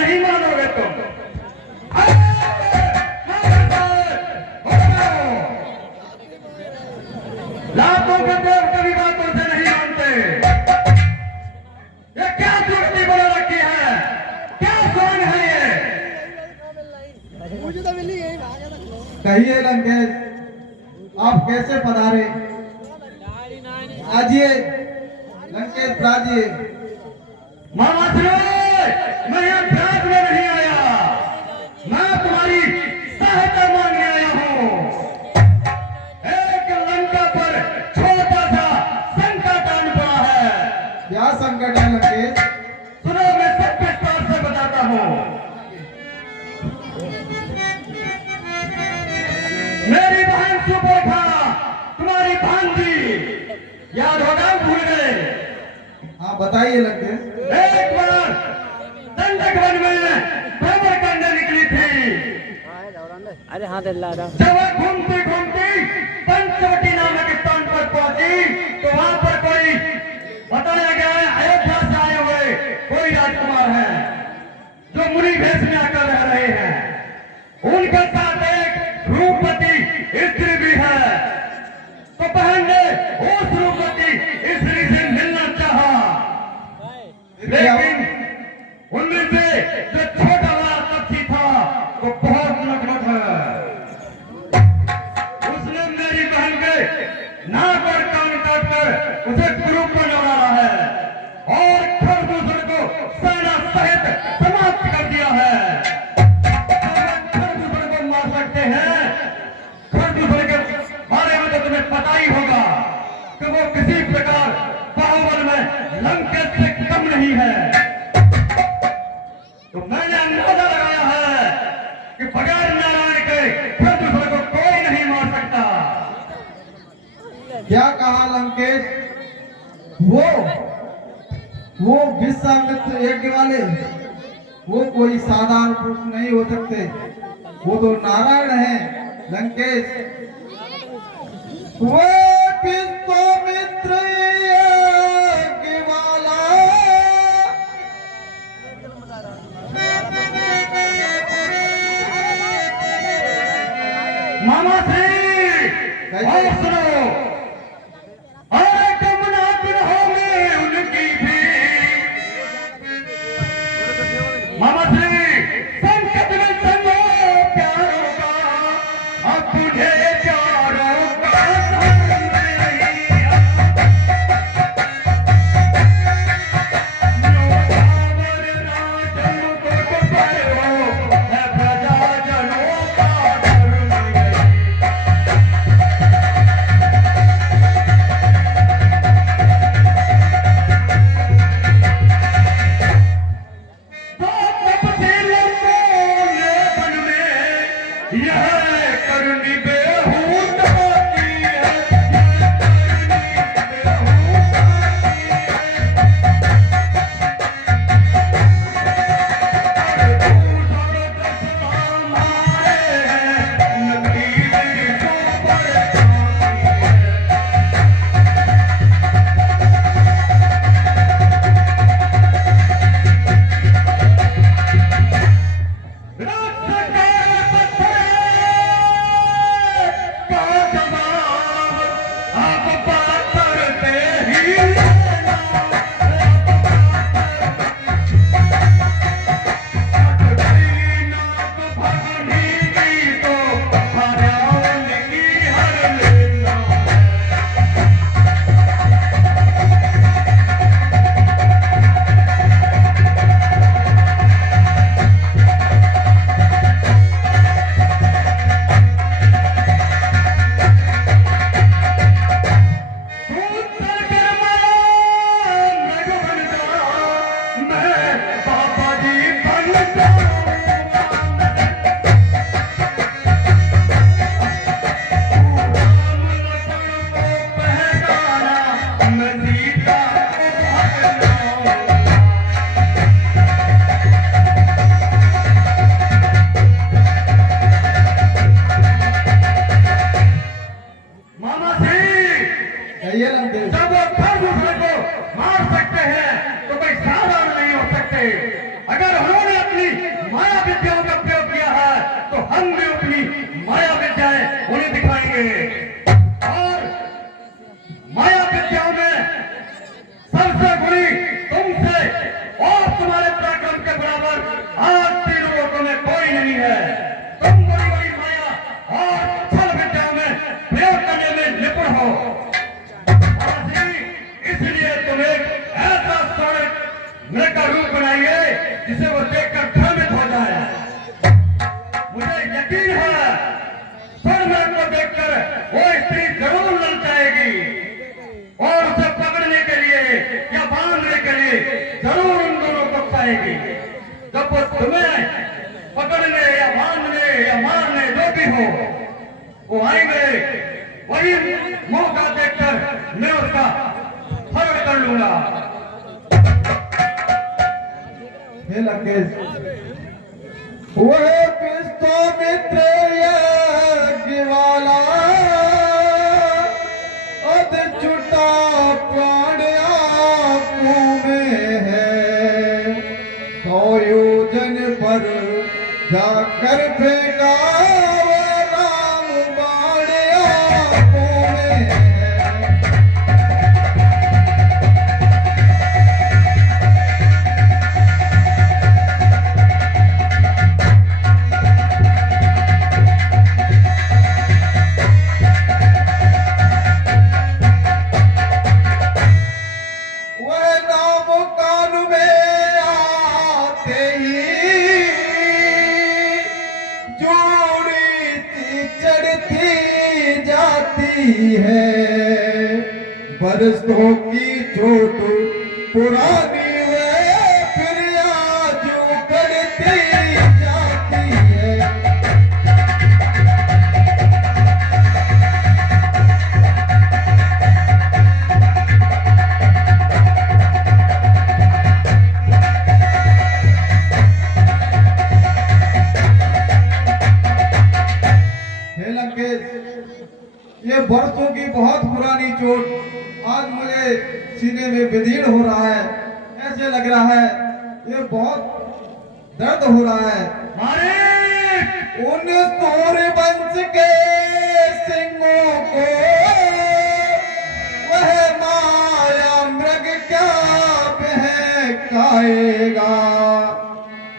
नहीं मानोगे तुम। लाखों के देव कभी बातों से नहीं मानते। ये क्या जुगती बना रखी है, क्या कौन है ये? कहिए लंकेश, आप कैसे पधारे? आजिए लंकेश, राजिए। मामा सुनो, मैं यहाँ भ्रांत में नहीं आया, मैं तुम्हारी सहायता मांगने आया हूँ। एक लंका पर छोटा सा संकट आन पड़ा है। क्या संकट है लंकेश? सुनो, मैं सब विस्तार से बताता हूँ। मेरी बहन सुपर्णा, तुम्हारी भांजी, याद होगा, भूल गए? हाँ बताइए लंकेश। एक बार दंडक वन में भ्रमण करने निकली थी। अरे हाँ दिल्ला जब वह घूमती घूमती पंचवटी नामक स्थान पर पहुंची तो वहां पर कोई बताया गया है, अयोध्या से आए हुए कोई राजकुमार है जो मुनि भेष में आकर रह रहे हैं। उनके साथ एक रूपवती स्त्री भी है। तो बहन ने उस रूपवती स्त्री से मिलना चाहा, लेकिन उनमें से जो छोटा वाला पक्षी था वो बहुत नटखट है। उसने मेरी बहन के नाक और कान काटकर उसे कुरूप में डाला है और खरदूषण को सेना सहित समाप्त कर दिया है। खरदूषण को मार सकते हैं। खरदूषण के बारे में तो तुम्हें पता ही होगा कि वो किसी प्रकार बाहुबल में लंकेश से कम नहीं है। तो मैंने अंदाजा लगाया है कि बगैर नारायण के खरदूषण को कोई नहीं मार सकता। क्या कहा लंकेश? वो विश्वामित्र यज्ञ वाले, वो कोई साधारण पुरुष नहीं हो सकते, वो तो नारायण हैं लंकेश। वो विश्वामित्र यज्ञ वाला मामा श्री और सुनो, अरे कमुना गुनाहों में उनकी भी। मामा श्री संकट में संगो प्यारों का, अब तुझे प्यारों का संग नहीं। जब वो तुम्हें पकड़ने या बांधने या मारने जो भी हो वो आएंगे, वही मौका देखकर मैं उसका फर्क कर लूंगा। हे लंकेश, वह विश्वामित्र यज्ञ वाला अध छुटा प्राण आंखों में है, 100 योजन पर जाकर फेंका वह राम बाण आंखों में है। है बरसों की चोट पुरानी वे फिर आज करती जाती है। हे लंकेश, ये बरसों की बहुत पुरानी चोट आज मुझे सीने में विदीर्ण हो रहा है। ऐसे लग रहा है ये बहुत दर्द हो रहा है। अरे उन सूर्य वंश के सिंहों को वह माया मृग क्या बहकाएगा,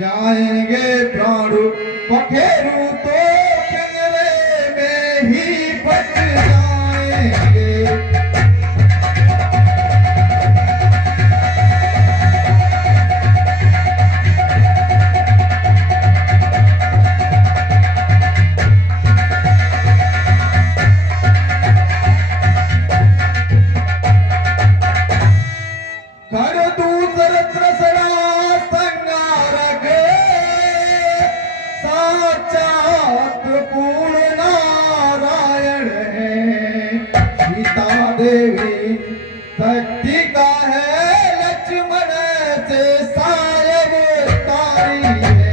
जाएंगे प्राण पखेरु तो पिंजरे में ही बच जाएंगे। कर दूसर त्रसड़ा संगारक साक्षात पूर्ण नारायण है। सीता देवी शक्ति का है, लक्ष्मण से सायब तारी है।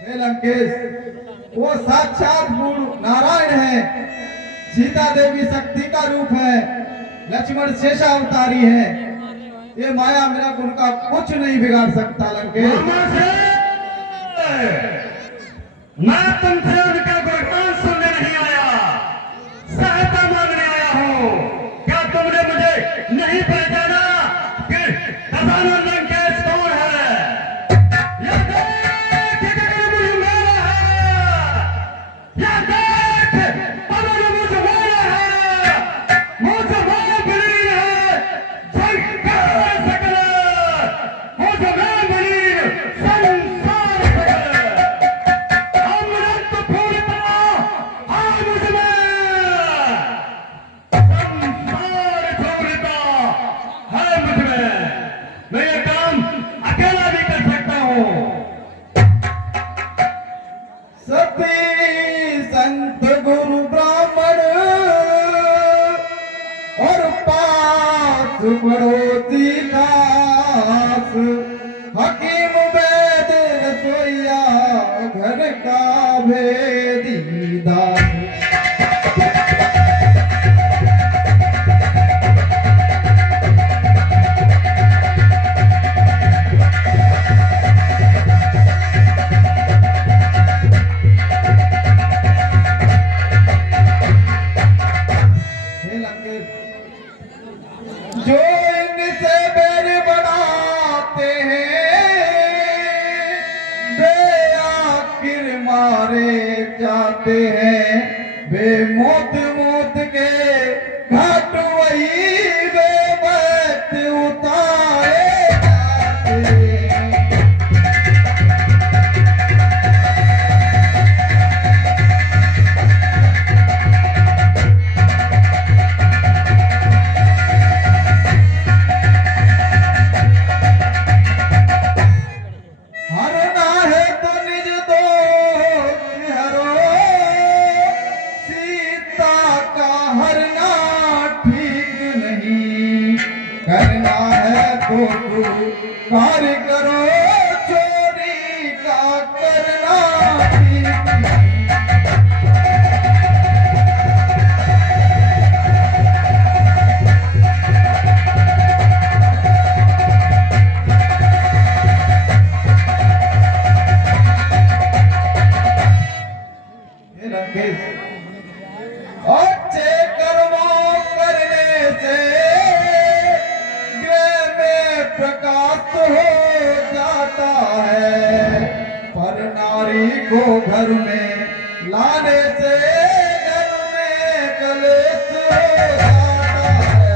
हे लंकेश, वो साक्षात पूर्ण नारायण है, सीता देवी शक्ति का रूप है, लक्ष्मण शेषा अवतारी है। ये माया मेरा गुण का कुछ नहीं बिगाड़ सकता लंकेश। मैं तुमसे उनका गुणगान सुनने नहीं आया, सहायता मांगने आया हूँ। क्या तुमने मुझे नहीं पहचाना कि दशानन लंकेश कौन है? ये देख कि मुझ मेरा है, ये देख अमर मुझ मेरा है, मुझ में विलीन है संसार सकल, मुझ में विलीन संसार सकल। अमृत पूर्णता है मुझ में, संसार पूर्णता है मुझ में। मैं ये काम अकेला भी कर सकता हूँ। सती संत गुरु ब्राह्मण और पास पड़ोसी दास, हकीम वैद रसोइया घर का भेदी दास। हे लंकेश, जो इनसे बैर बढ़ाते हैं वे आखिर मारे जाते हैं। वे मौत मौत के घाट वही वे बैठ उतारे जाते हैं। करो चोरी का करना ठीक। हे लंकेश, अच्छे कर्मों करने से गृह में प्रकाश हो जाता है, पर नारी को घर में लाने से घर में कलेश हो जाता है।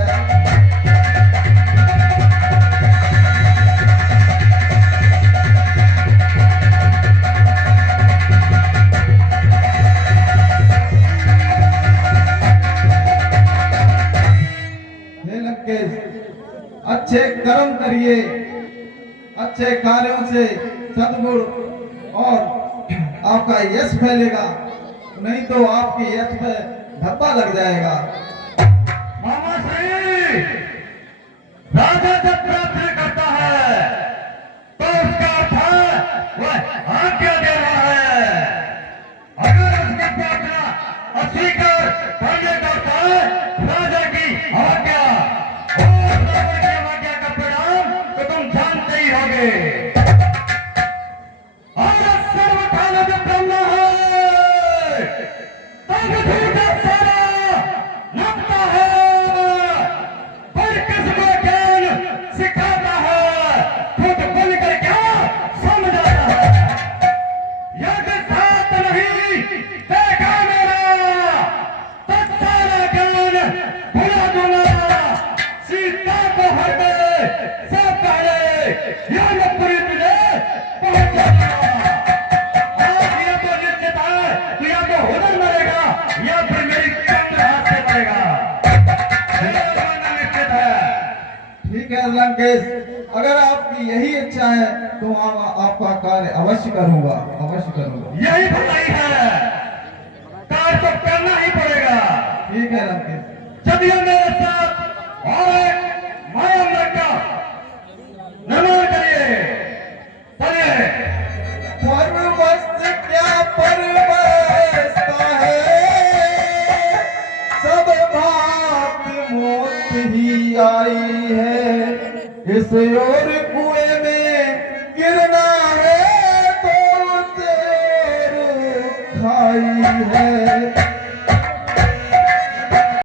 हे लंकेश, अच्छे कर्म करिए, अच्छे कार्यों से सद्गुण और आपका यश फैलेगा, नहीं तो आपकी यश पे धब्बा लग जाएगा। मामा श्री, राजा जब प्रार्थना करता है तो उसका अर्थ है वह आज्ञा दे रहा है। अगर उसकी प्रार्थना अस्वीकार करने करता है राजा की आज्ञा और रावण की आज्ञा का परिणाम तो तुम जानते ही होगे। और सर्वकाल में ब्रह्म है, तब झूठा सारा नमता है, पर किसको ज्ञान सिखाता है, खुद बोलकर क्या समझाता है। यज्ञ साथ नहीं देखा मेरा, तब सारा ज्ञान भुला दूंगा। सीता को हर गए से पहले यज्ञपुरी तुझे पहुंच जाएगा। आज यह तो निश्चित है कि या तो उधर मरेगा या फिर मेरी कंध हाथ से मरेगा। यह मानना निश्चित है। ठीक है लंकेश, अगर आपकी यही इच्छा है तो आपका कार्य अवश्य करूंगा, अवश्य करूंगा। यही भलाई है, कार्य तो करना ही पड़ेगा। ठीक है लंकेश। चलिए मेरे साथ और एक माया मृग का निर्माण करिए। चलिए। पर्वत क्या परवसता है, सब भांति मौत ही आई है, इस ओर